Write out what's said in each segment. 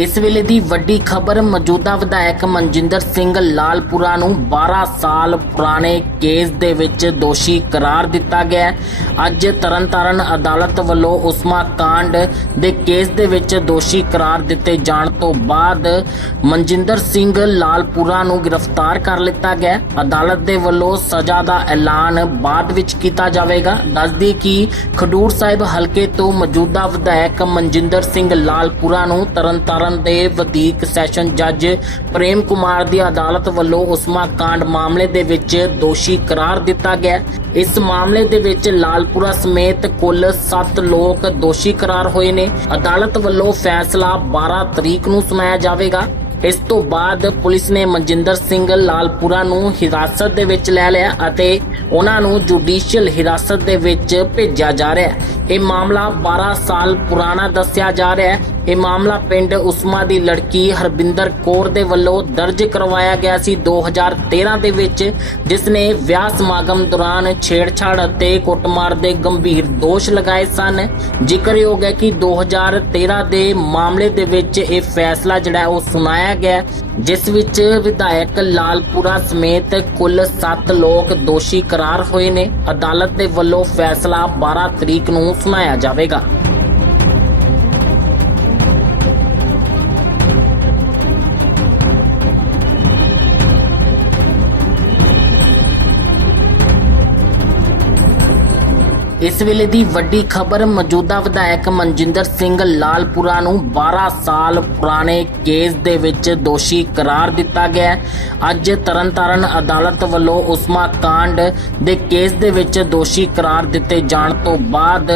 ਇਸ ਵੇਲੇ ਦੀ ਵੱਡੀ ਖਬਰ ਮੌਜੂਦਾ ਵਿਧਾਇਕ ਮਨਜਿੰਦਰ ਸਿੰਘ ਲਾਲਪੁਰਾ ਨੂੰ 12 ਸਾਲ ਪੁਰਾਣੇ ਕੇਸ ਦੇ ਵਿੱਚ ਦੋਸ਼ੀ ਕਰਾਰ ਦਿੱਤਾ ਗਿਆ ਅੱਜ ਤਰਨਤਾਰਨ ਅਦਾਲਤ ਵੱਲੋਂ ਉਸਮਾ ਕਾਂਡ ਦੇ ਕੇਸ ਦੇ ਵਿੱਚ ਦੋਸ਼ੀ ਕਰਾਰ ਦਿੱਤੇ ਜਾਣ ਤੋਂ ਬਾਅਦ ਮਨਜਿੰਦਰ ਸਿੰਘ ਲਾਲਪੁਰਾ ਨੂੰ ਗ੍ਰਿਫਤਾਰ ਕਰ ਲਿੱਤਾ ਗਿਆ ਅਦਾਲਤ ਦੇ ਵੱਲੋਂ ਸਜ਼ਾ ਦਾ ਐਲਾਨ ਬਾਅਦ ਵਿੱਚ ਕੀਤਾ ਜਾਵੇਗਾ। ਦੱਸਦੀ ਕਿ ਖਡੂਰ ਸਾਹਿਬ ਹਲਕੇ ਤੋਂ ਮੌਜੂਦਾ ਵਿਧਾਇਕ ਮਨਜਿੰਦਰ ਸਿੰਘ ਲਾਲਪੁਰਾ ਨੂੰ ਤਰਨਤਾਰਨ ਦੇ ਵਧੀਕ ਸੈਸ਼ਨ ਜੱਜ ਪ੍ਰੇਮ ਕੁਮਾਰ ਦੀ ਅਦਾਲਤ ਵੱਲੋਂ ਉਸਮਾ ਕਾਂਡ ਮਾਮਲੇ ਦੇ ਵਿੱਚ ਦੋਸ਼ੀ ਕਰਾਰ ਦਿੱਤਾ ਗਿਆ। ਇਸ ਮਾਮਲੇ ਦੇ ਵਿੱਚ ਲਾਲਪੁਰਾ ਸਮੇਤ ਕੁੱਲ 7 ਲੋਕ ਦੋਸ਼ੀ ਕਰਾਰ ਹੋਏ ਨੇ। ਅਦਾਲਤ ਵੱਲੋਂ ਫੈਸਲਾ 12 ਤਰੀਕ ਨੂੰ ਸੁਣਾਇਆ ਜਾਵੇਗਾ। ਇਸ ਤੋਂ ਬਾਅਦ ਪੁਲਿਸ ਨੇ ਮਨਜਿੰਦਰ ਸਿੰਘ ਲਾਲਪੁਰਾ ਨੂੰ ਹਿਰਾਸਤ ਦੇ ਵਿੱਚ ਲੈ ਲਿਆ ਅਤੇ ਉਹਨਾਂ ਨੂੰ ਜੁਡੀਸ਼ੀਅਲ ਹਿਰਾਸਤ ਦੇ ਵਿੱਚ ਭੇਜਿਆ ਜਾ ਰਿਹਾ ਹੈ। ਇਹ ਮਾਮਲਾ 12 ਸਾਲ ਪੁਰਾਣਾ ਦੱਸਿਆ ਜਾ ਰਿਹਾ ਹੈ। ਇਹ ਮਾਮਲਾ ਪਿੰਡ ਉਸਮਾ ਦੀ ਲੜਕੀ ਹਰਬਿੰਦਰ ਕੌਰ ਦੇ ਵੱਲੋਂ ਦਰਜ ਕਰਵਾਇਆ ਗਿਆ ਸੀ 2013 ਦੇ ਵਿੱਚ, ਜਿਸ ਨੇ ਵਿਆਹ ਸਮਾਗਮ ਦੌਰਾਨ ਛੇੜਛਾੜ ਅਤੇ ਕੁੱਟਮਾਰ ਦੇ ਗੰਭੀਰ ਦੋਸ਼ ਲਗਾਏ ਸਨ। ਜ਼ਿਕਰਯੋਗ ਹੈ ਕਿ 2013 ਦੇ ਮਾਮਲੇ ਦੇ ਵਿੱਚ ਇਹ ਫੈਸਲਾ ਜਿਹੜਾ ਉਹ ਸੁਣਾਇਆ ਗਿਆ ਜਿਸ ਵਿੱਚ ਵਿਧਾਇਕ ਲਾਲਪੁਰਾ ਸਮੇਤ ਕੁੱਲ 7 ਲੋਕ ਦੋਸ਼ੀ ਕਰਾਰ ਹੋਏ ਨੇ। ਅਦਾਲਤ ਦੇ ਵੱਲੋਂ ਫੈਸਲਾ 12 ਤਰੀਕ ਨੂੰ ਸੁਣਾਇਆ ਜਾਵੇਗਾ। ਇਸ ਵੇਲੇ ਦੀ ਵੱਡੀ ਖਬਰ ਮੌਜੂਦਾ ਵਿਧਾਇਕ ਮਨਜਿੰਦਰ ਸਿੰਘ ਲਾਲਪੁਰਾ ਨੂੰ 12 ਸਾਲ ਪੁਰਾਣੇ ਕੇਸ ਦੇ ਵਿੱਚ ਦੋਸ਼ੀ ਕਰਾਰ ਦਿੱਤਾ ਗਿਆ ਅੱਜ ਤਰਨਤਾਰਨ ਅਦਾਲਤ ਵੱਲੋਂ ਉਸਮਾ ਕਾਂਡ ਦੇ ਕੇਸ ਦੇ ਵਿੱਚ ਦੋਸ਼ੀ ਕਰਾਰ ਦਿੱਤੇ ਜਾਣ ਤੋਂ ਬਾਅਦ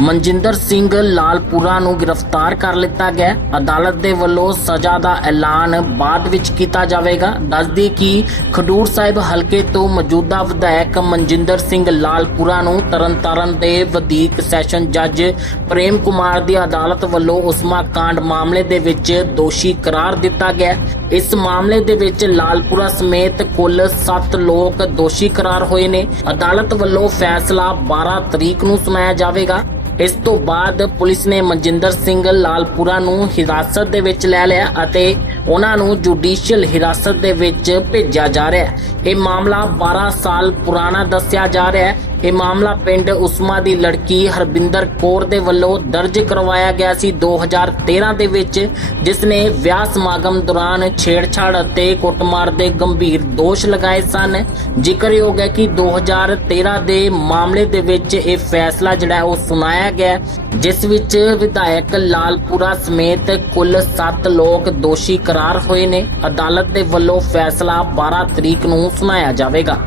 ਮਨਜਿੰਦਰ ਸਿੰਘ ਲਾਲਪੁਰਾ ਨੂੰ ਗ੍ਰਿਫਤਾਰ ਕਰ ਲਿੱਤਾ ਗਿਆ ਅਦਾਲਤ ਦੇ ਵੱਲੋਂ ਸਜ਼ਾ ਦਾ ਐਲਾਨ ਬਾਅਦ ਵਿੱਚ ਕੀਤਾ ਜਾਵੇਗਾ। ਦੱਸਦੀ ਕਿ ਖਡੂਰ ਸਾਹਿਬ ਹਲਕੇ ਤੋਂ ਮੌਜੂਦਾ ਵਿਧਾਇਕ ਮਨਜਿੰਦਰ ਸਿੰਘ ਲਾਲਪੁਰਾ ਨੂੰ ਤਰਨਤਾਰਨ ਦੇ ਵਧੀਕ ਸੈਸ਼ਨ ਜੱਜ ਪ੍ਰੇਮ ਕੁਮਾਰ ਦੀ ਅਦਾਲਤ ਵੱਲੋਂ ਉਸਮਾ ਕਾਂਡ ਮਾਮਲੇ ਦੇ ਵਿੱਚ ਦੋਸ਼ੀ ਕਰਾਰ ਦਿੱਤਾ ਗਿਆ। ਇਸ ਮਾਮਲੇ ਦੇ ਵਿੱਚ ਲਾਲਪੁਰਾ ਸਮੇਤ ਕੁੱਲ 7 ਲੋਕ ਦੋਸ਼ੀ ਕਰਾਰ ਹੋਏ ਨੇ। ਅਦਾਲਤ ਵੱਲੋਂ ਫੈਸਲਾ 12 ਤਰੀਕ ਨੂੰ ਸੁਣਾਇਆ ਜਾਵੇਗਾ। ਇਸ ਤੋਂ ਬਾਅਦ ਪੁਲਿਸ ਨੇ ਮਨਜਿੰਦਰ ਸਿੰਘ ਲਾਲਪੁਰਾ ਨੂੰ ਹਿਰਾਸਤ ਦੇ ਵਿੱਚ ਲੈ ਲਿਆ ਅਤੇ ਉਹਨਾਂ ਨੂੰ ਜੁਡੀਸ਼ੀਅਲ ਹਿਰਾਸਤ ਦੇ ਵਿੱਚ ਭੇਜਿਆ ਜਾ ਰਿਹਾ ਹੈ। ਇਹ ਮਾਮਲਾ 12 ਸਾਲ ਪੁਰਾਣਾ ਦੱਸਿਆ ਜਾ ਰਿਹਾ ਹੈ। ਇਹ ਮਾਮਲਾ ਪਿੰਡ ਉਸਮਾ ਦੀ ਲੜਕੀ ਹਰਬਿੰਦਰ ਕੌਰ ਦੇ ਵੱਲੋਂ ਦਰਜ ਕਰਵਾਇਆ ਗਿਆ ਸੀ 2013 ਦੇ ਵਿੱਚ, ਜਿਸ ਨੇ ਵਿਆਹ ਸਮਾਗਮ ਦੌਰਾਨ ਛੇੜਛਾੜ ਅਤੇ ਕੁੱਟਮਾਰ ਦੇ ਗੰਭੀਰ ਦੋਸ਼ ਲਗਾਏ ਸਨ। ਜ਼ਿਕਰਯੋਗ ਹੈ ਕਿ 2013 ਦੇ ਮਾਮਲੇ ਦੇ ਵਿੱਚ ਇਹ ਫੈਸਲਾ ਜਿਹੜਾ ਉਹ ਸੁਣਾਇਆ ਗਿਆ ਜਿਸ ਵਿੱਚ ਵਿਧਾਇਕ ਲਾਲਪੁਰਾ ਸਮੇਤ ਕੁੱਲ 7 ਲੋਕ ਦੋਸ਼ੀ ਕਰਾਰ ਹੋਏ ਨੇ। ਅਦਾਲਤ ਦੇ ਵੱਲੋਂ ਫੈਸਲਾ 12 ਤਰੀਕ ਨੂੰ ਸੁਣਾਇਆ ਜਾਵੇਗਾ।